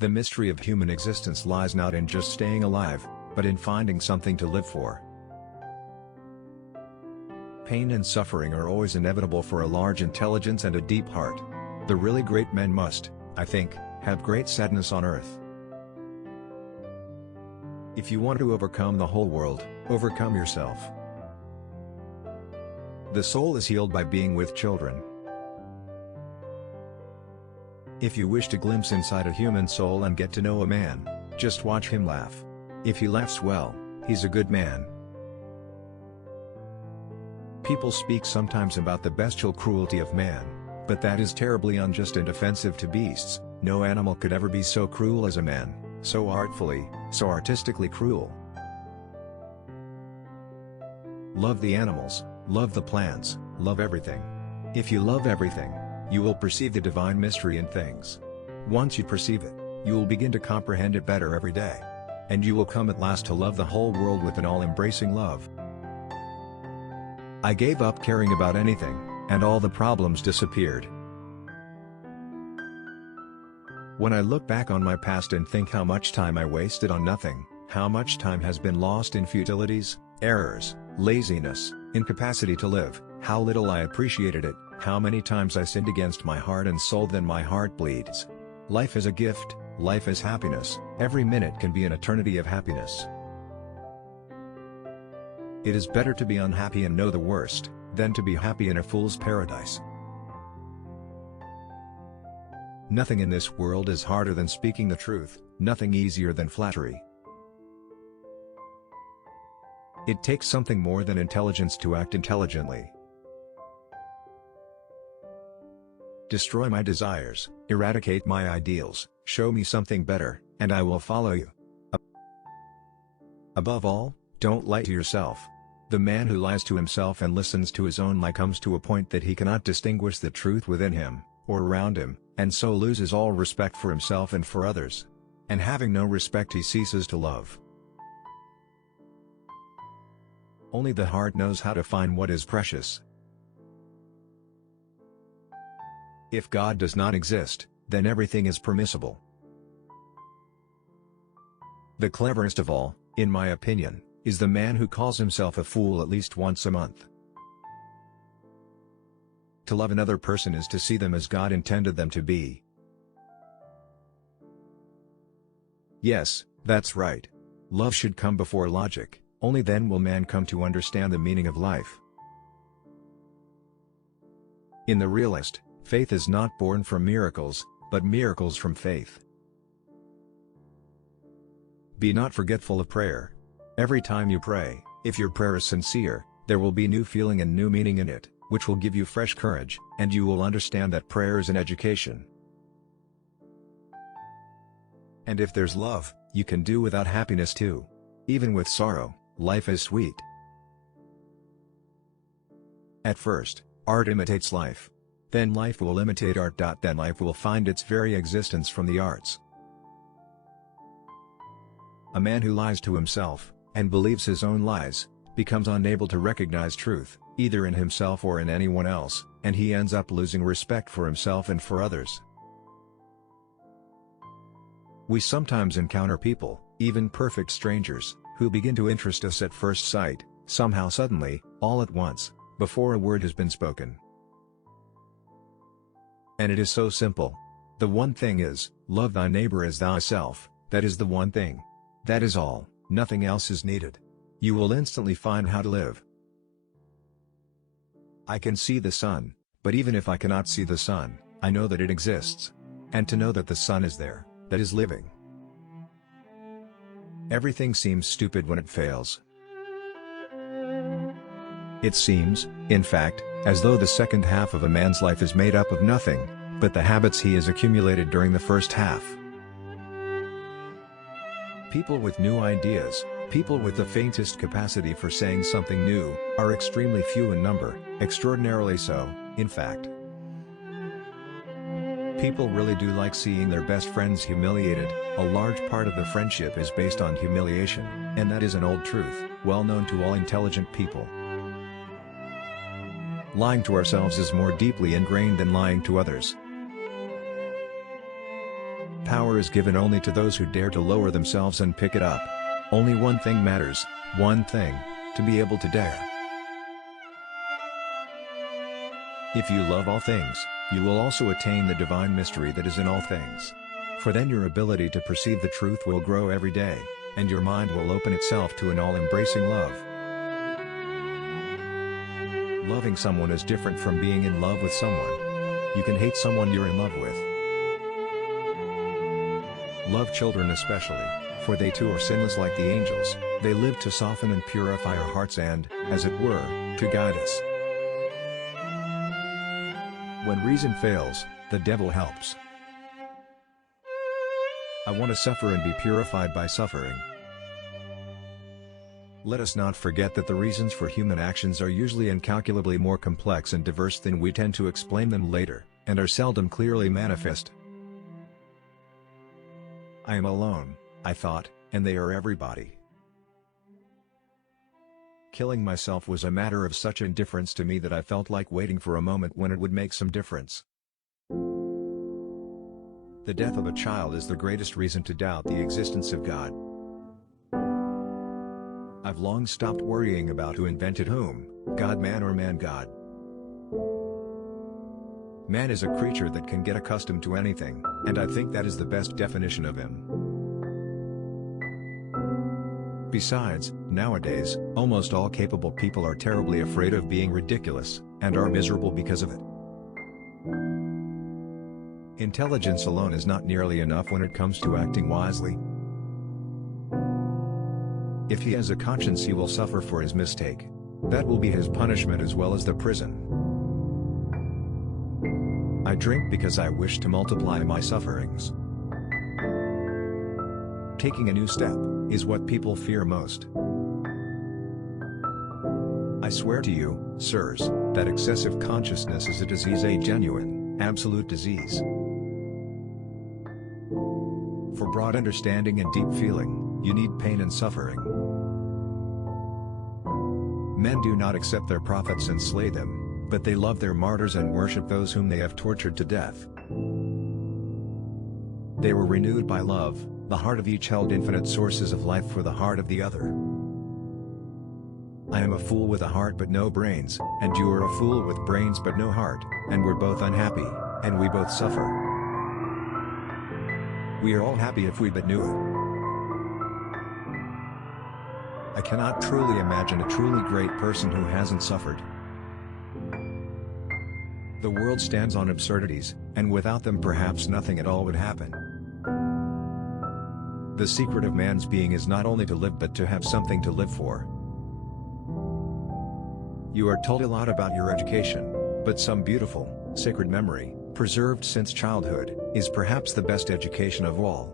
The mystery of human existence lies not in just staying alive, but in finding something to live for. Pain and suffering are always inevitable for a large intelligence and a deep heart. The really great men must, I think, have great sadness on earth. If you want to overcome the whole world, overcome yourself. The soul is healed by being with children. If you wish to glimpse inside a human soul and get to know a man, just watch him laugh. If he laughs well, he's a good man. People speak sometimes about the bestial cruelty of man, but that is terribly unjust and offensive to beasts. No animal could ever be so cruel as a man, so artfully, so artistically cruel. Love the animals, love the plants, love everything. If you love everything, you will perceive the divine mystery in things. Once you perceive it, you will begin to comprehend it better every day. And you will come at last to love the whole world with an all-embracing love. I gave up caring about anything, and all the problems disappeared. When I look back on my past and think how much time I wasted on nothing, how much time has been lost in futilities, errors, laziness, incapacity to live, how little I appreciated it, how many times I sinned against my heart and soul, then my heart bleeds. Life is a gift, life is happiness, every minute can be an eternity of happiness. It is better to be unhappy and know the worst, than to be happy in a fool's paradise. Nothing in this world is harder than speaking the truth, nothing easier than flattery. It takes something more than intelligence to act intelligently. Destroy my desires, eradicate my ideals, show me something better, and I will follow you. Above all, don't lie to yourself. The man who lies to himself and listens to his own lie comes to a point that he cannot distinguish the truth within him, or around him, and so loses all respect for himself and for others. And having no respect, he ceases to love. Only the heart knows how to find what is precious. If God does not exist, then everything is permissible. The cleverest of all, in my opinion, is the man who calls himself a fool at least once a month. To love another person is to see them as God intended them to be. Yes, that's right. Love should come before logic, only then will man come to understand the meaning of life. In the realist, faith is not born from miracles, but miracles from faith. Be not forgetful of prayer. Every time you pray, if your prayer is sincere, there will be new feeling and new meaning in it, which will give you fresh courage, and you will understand that prayer is an education. And if there's love, you can do without happiness too. Even with sorrow, life is sweet. At first, art imitates life. Then life will imitate art. Then life will find its very existence from the arts. A man who lies to himself, and believes his own lies, becomes unable to recognize truth, either in himself or in anyone else, and he ends up losing respect for himself and for others. We sometimes encounter people, even perfect strangers, who begin to interest us at first sight, somehow suddenly, all at once, before a word has been spoken. And it is so simple. The one thing is, love thy neighbor as thyself. That is the one thing. That is all, nothing else is needed. You will instantly find how to live. I can see the sun, but even if I cannot see the sun, I know that it exists. And to know that the sun is there, that is living. Everything seems stupid when it fails. It seems, in fact, as though the second half of a man's life is made up of nothing but the habits he has accumulated during the first half. People with new ideas, people with the faintest capacity for saying something new, are extremely few in number, extraordinarily so, in fact. People really do like seeing their best friends humiliated. A large part of the friendship is based on humiliation, and that is an old truth, well known to all intelligent people. Lying to ourselves is more deeply ingrained than lying to others. Power is given only to those who dare to lower themselves and pick it up. Only one thing matters, one thing, to be able to dare. If you love all things, you will also attain the divine mystery that is in all things. For then your ability to perceive the truth will grow every day, and your mind will open itself to an all-embracing love. Loving someone is different from being in love with someone. You can hate someone you're in love with. Love children especially, for they too are sinless like the angels. They live to soften and purify our hearts and, as it were, to guide us. When reason fails, the devil helps. I want to suffer and be purified by suffering. Let us not forget that the reasons for human actions are usually incalculably more complex and diverse than we tend to explain them later, and are seldom clearly manifest. I am alone, I thought, and they are everybody. Killing myself was a matter of such indifference to me that I felt like waiting for a moment when it would make some difference. The death of a child is the greatest reason to doubt the existence of God. I've long stopped worrying about who invented whom, God man or man God. Man is a creature that can get accustomed to anything, and I think that is the best definition of him. Besides, nowadays, almost all capable people are terribly afraid of being ridiculous, and are miserable because of it. Intelligence alone is not nearly enough when it comes to acting wisely. If he has a conscience, he will suffer for his mistake. That will be his punishment as well as the prison. I drink because I wish to multiply my sufferings. Taking a new step is what people fear most. I swear to you, sirs, that excessive consciousness is a disease, a genuine, absolute disease. For broad understanding and deep feeling, you need pain and suffering. Men do not accept their prophets and slay them, but they love their martyrs and worship those whom they have tortured to death. They were renewed by love, the heart of each held infinite sources of life for the heart of the other. I am a fool with a heart but no brains, and you are a fool with brains but no heart, and we're both unhappy, and we both suffer. We are all happy if we but knew it. I cannot truly imagine a truly great person who hasn't suffered. The world stands on absurdities, and without them perhaps nothing at all would happen. The secret of man's being is not only to live but to have something to live for. You are told a lot about your education, but some beautiful, sacred memory, preserved since childhood, is perhaps the best education of all.